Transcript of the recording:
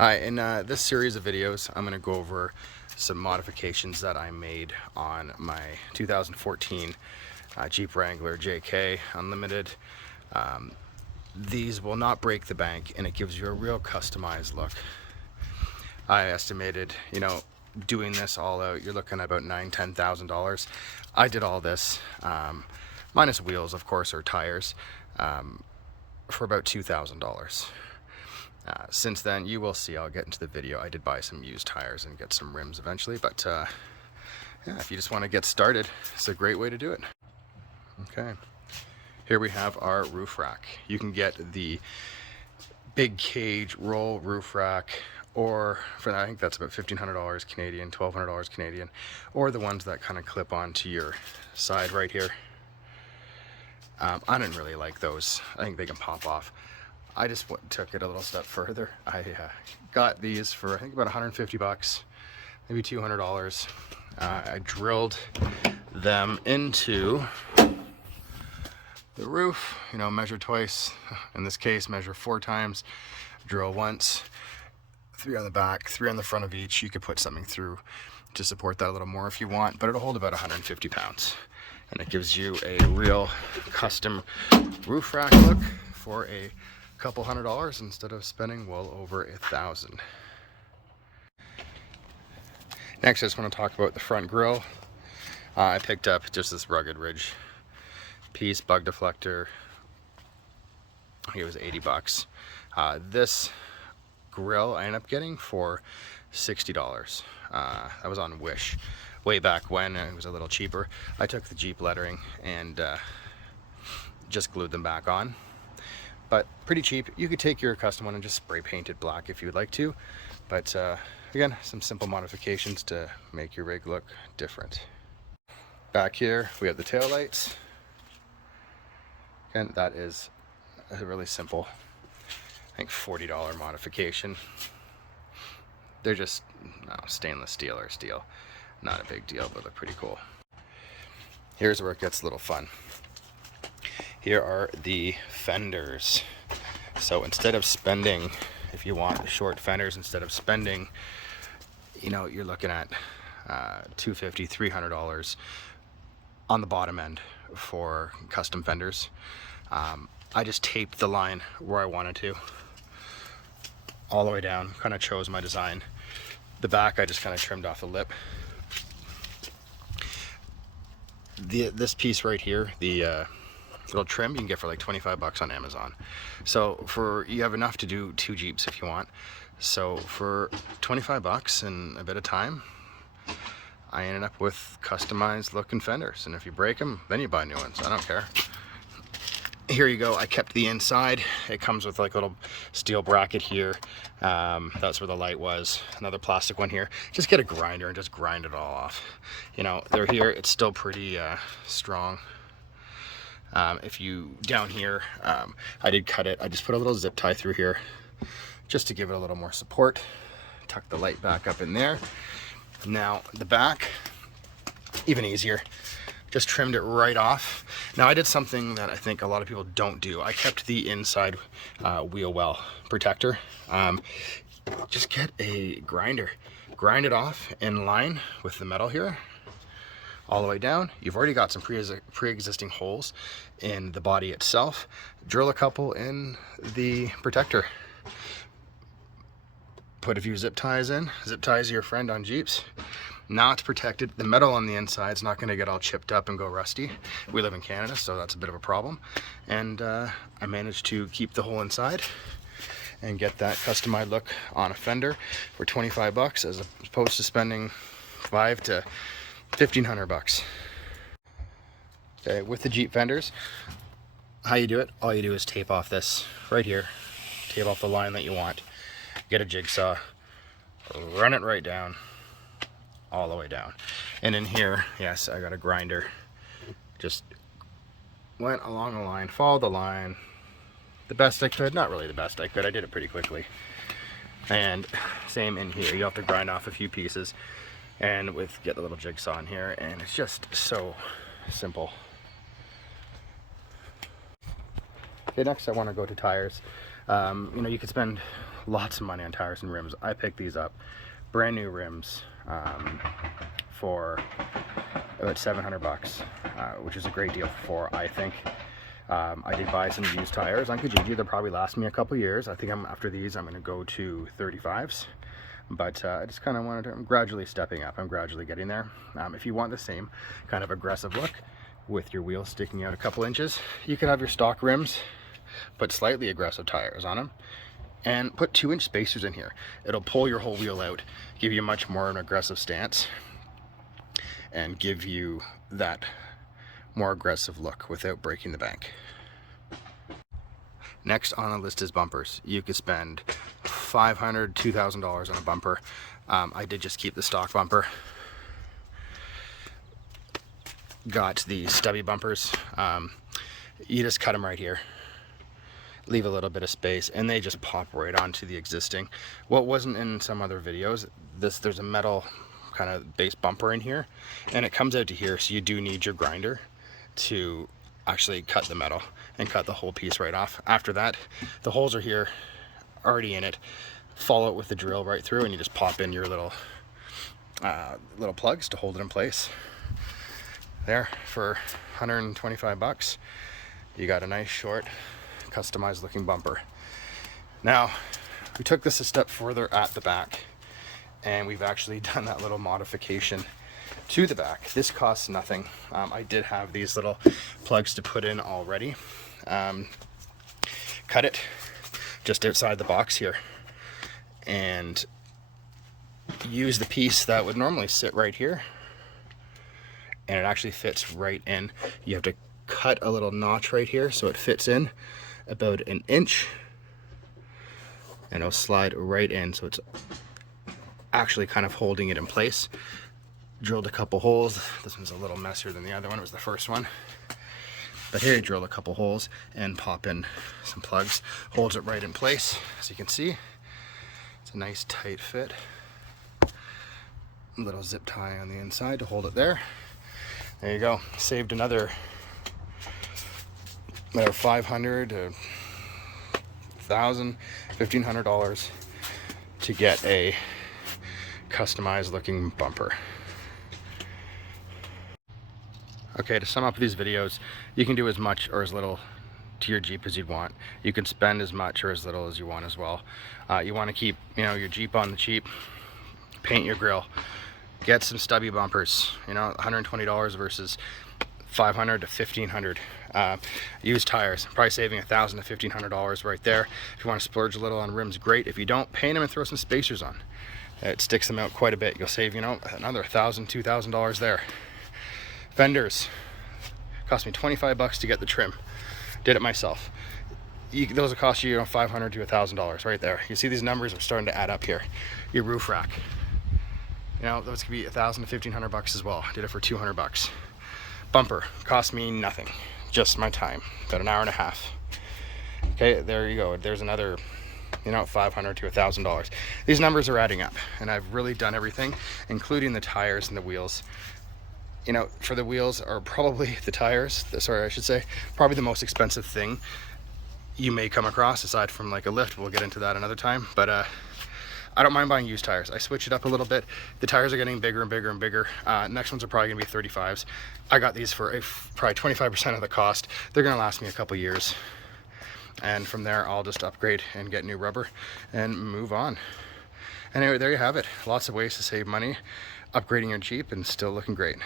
Hi, in this series of videos, I'm going to go over some modifications that I made on my 2014 Jeep Wrangler JK Unlimited. These will not break the bank, and it gives you a real customized look. I estimated, doing this all out, you're looking at about $9,000–$10,000. I did all this, minus wheels, of course, or tires, for about $2,000. Since then, you will see, I'll get into the video, I did buy some used tires and get some rims eventually, but yeah, if you just want to get started, it's a great way to do it. Okay, here we have our roof rack. You can get the big cage roll roof rack, or for I think that's about $1,500 Canadian, $1,200 Canadian, or the ones that kind of clip onto your side right here. I didn't really like those. I think they can pop off. I just took it a little step further. I got these for I think about 150 bucks, maybe $200. I drilled them into the roof, measure twice. In this case, measure 4 times, drill once, 3 on the back, 3 on the front of each. You could put something through to support that a little more if you want, but it'll hold about 150 pounds. And it gives you a real custom roof rack look for a couple $100 instead of spending well over $1,000. Next, I just want to talk about the front grille. I picked up just this rugged ridge piece, bug deflector. I think it was 80 bucks. This grill I ended up getting for $60. That was on Wish way back when it was a little cheaper. I took the Jeep lettering and just glued them back on. But pretty cheap. You could take your custom one and just spray paint it black if you would like to. But again, some simple modifications to make your rig look different. Back here, we have the taillights. Again, that is a really simple, I think $40 modification. They're just stainless steel or steel. Not a big deal, but they're pretty cool. Here's where it gets a little fun. Here are the fenders. So instead of spending, if you want short fenders, instead of spending, you're looking at $250, $300 on the bottom end for custom fenders. I just taped the line where I wanted to, all the way down, kind of chose my design. The back, I just kind of trimmed off the lip. This piece right here, the little trim, you can get for like 25 bucks on Amazon. So you have enough to do 2 Jeeps if you want. So for 25 bucks and a bit of time, I ended up with customized looking fenders. And if you break them, then you buy new ones. I don't care. Here you go. I kept the inside. It comes with like a little steel bracket here. That's where the light was. Another plastic one here. Just get a grinder and just grind it all off. They're here. It's still pretty strong. If you down here, I did cut it. I just put a little zip tie through here just to give it a little more support. Tuck the light back up in there. Now the back, even easier. Just trimmed it right off. Now I did something that I think a lot of people don't do. I kept the inside wheel well protector. Just get a grinder. Grind it off in line with the metal here. All the way down. You've already got some pre-existing holes in the body itself. Drill a couple in the protector. Put a few zip ties in. Zip ties are your friend on Jeeps. Now it's protected. The metal on the inside is not going to get all chipped up and go rusty. We live in Canada, so that's a bit of a problem. And I managed to keep the whole inside and get that customized look on a fender for 25 bucks as opposed to spending $500 to $1,500 bucks. Okay, with the Jeep fenders, how you do it, all you do is tape off this right here, tape off the line that you want, get a jigsaw, run it right down, all the way down. And in here, yes, I got a grinder, just went along the line, followed the line the best I could. Not really the best I could, I did it pretty quickly. And same in here, you have to grind off a few pieces and get a little jigsaw in here, and it's just so simple. Okay, next I want to go to tires. You could spend lots of money on tires and rims. I picked these up, brand new rims, for about 700 bucks, which is a great deal for, I think. I did buy some used tires on Kijiji. They'll probably last me a couple years. I think after these I'm going to go to 35s, but I just kind of wanted to, I'm gradually stepping up. I'm gradually getting there. If you want the same kind of aggressive look with your wheels sticking out a couple inches, you could have your stock rims, put slightly aggressive tires on them, and put 2-inch spacers in here. It'll pull your whole wheel out, give you much more of an aggressive stance, and give you that more aggressive look without breaking the bank. Next on the list is bumpers. You could spend $500, $2,000 on a bumper. I did just keep the stock bumper. Got the stubby bumpers. You just cut them right here, leave a little bit of space, and they just pop right onto the existing. What wasn't in some other videos, there's a metal kind of base bumper in here, and it comes out to here, so you do need your grinder to actually cut the metal and cut the whole piece right off. After that, the holes are here already in it. Follow it with the drill right through, and you just pop in your little plugs to hold it in place. There, for 125 bucks, you got a nice short customized looking bumper. Now, we took this a step further at the back, and we've actually done that little modification to the back. This costs nothing. I did have these little plugs to put in already. Cut it just outside the box here, and use the piece that would normally sit right here, and it actually fits right in. You have to cut a little notch right here so it fits in about 1 inch, and it'll slide right in, so it's actually kind of holding it in place. Drilled a couple holes. This one's a little messier than the other one. It was the first one, but here you drill a couple holes and pop in some plugs. Holds it right in place. As you can see, it's a nice tight fit. A little zip tie on the inside to hold it there. There you go. Saved another $500 to $1,000, $1,500 to get a customized looking bumper. Okay, to sum up these videos, you can do as much or as little to your Jeep as you'd want. You can spend as much or as little as you want as well. You want to keep, your Jeep on the cheap. Paint your grill. Get some stubby bumpers. $120 versus $500 to $1,500. Used tires, probably saving $1,000 to $1,500 right there. If you want to splurge a little on rims, great. If you don't, paint them and throw some spacers on. It sticks them out quite a bit. You'll save, another $1,000, $2,000 there. Fenders, cost me 25 bucks to get the trim. Did it myself. Those will cost you, $500 to $1,000 right there. You see these numbers are starting to add up here. Your roof rack, those could be $1,000 to $1,500 bucks as well. Did it for 200 bucks. Bumper cost me nothing, just my time, about 1.5 hours. Okay, there you go. There's another, $500 to $1,000. These numbers are adding up, and I've really done everything, including the tires and the wheels. For the wheels, are probably the tires, probably the most expensive thing you may come across, aside from like a lift. We'll get into that another time, but I don't mind buying used tires. I switch it up a little bit. The tires are getting bigger and bigger and bigger. Next ones are probably gonna be 35s. I got these for probably 25% of the cost. They're gonna last me a couple years, and from there I'll just upgrade and get new rubber and move on. Anyway, there you have it. Lots of ways to save money upgrading your Jeep and still looking great.